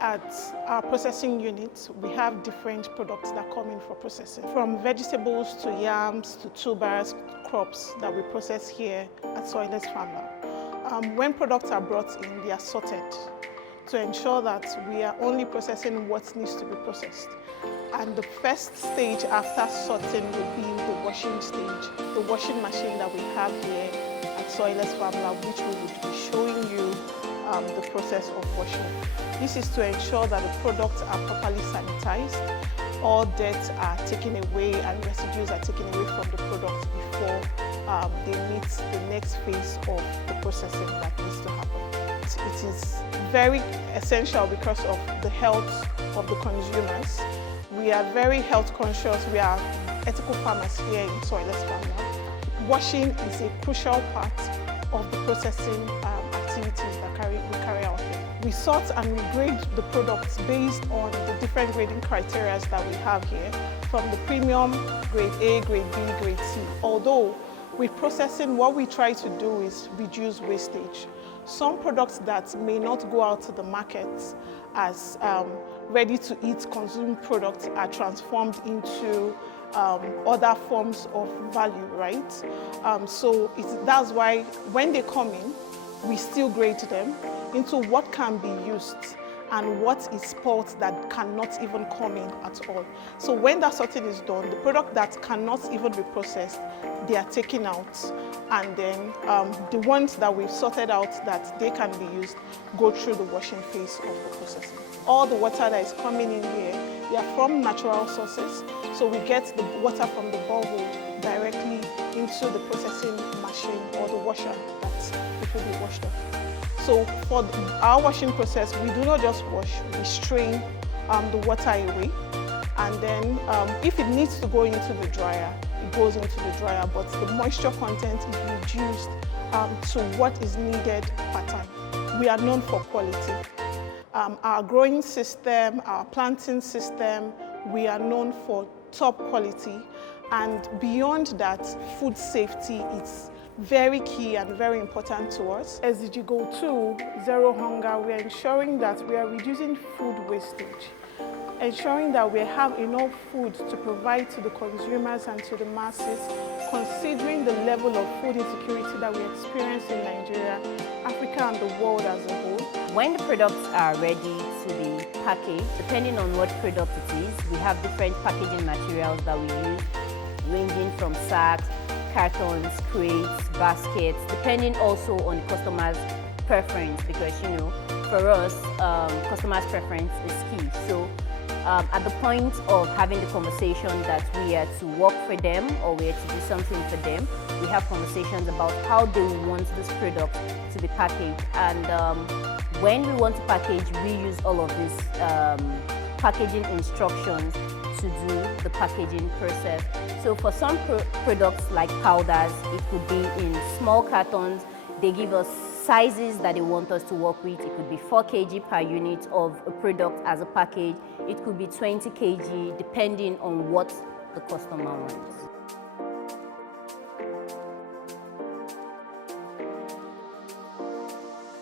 at our processing unit, we have different products that come in for processing, from vegetables to yams to tubers, crops that we process here at Soilless Farm Lab. When products are brought in, they are sorted to ensure that we are only processing what needs to be processed. And the first stage after sorting will be the washing stage, the washing machine that we have here at Soilless Farm Lab, which we would be showing you the process of washing. This is to ensure that the products are properly sanitized, all dirt are taken away and residues are taken away from the products before they meet the next phase of the processing that needs to happen. It is very essential because of the health of the consumers. We are very health conscious. We are ethical farmers here in Soilless Farm Lab. Washing is a crucial part of the processing activities that we carry out here. We sort and we grade the products based on the different grading criteria that we have here, from the premium, grade A, grade B, grade C. Although with processing, what we try to do is reduce wastage. Some products that may not go out to the market as ready-to-eat consumed products are transformed into other forms of value, right? So that's why when they come in, we still grade them into what can be used and what is spoiled that cannot even come in at all. So when that sorting is done, the product that cannot even be processed, they are taken out, and then the ones that we've sorted out that they can be used go through the washing phase of the processing. All the water that is coming in here, they are from natural sources, so we get the water from the borehole directly into the processing machine or the washer that it will be washed off. So for our washing process, we do not just wash, we strain the water away, and then if it needs to go into the dryer, it goes into the dryer, but the moisture content is reduced to what is needed per time. We are known for quality. Our growing system, our planting system, we are known for top quality, and beyond that, food safety is very key and very important to us. SDG Goal 2, Zero Hunger, we are ensuring that we are reducing food wastage, ensuring that we have enough food to provide to the consumers and to the masses, considering the level of food insecurity that we experience in Nigeria, Africa, and the world as a whole. When the products are ready to be packaged, depending on what product it is, we have different packaging materials that we use, ranging from sacks, cartons, crates, baskets, depending also on the customer's preference, because for us, customer's preference is key. So at the point of having the conversation that we are to work for them or we are to do something for them, we have conversations about how they want this product to be packaged. And when we want to package, we use all of these packaging instructions to do the packaging process. So for some products like powders, it could be in small cartons. They give us sizes that they want us to work with. It could be 4 kg per unit of a product as a package. It could be 20 kg, depending on what the customer wants.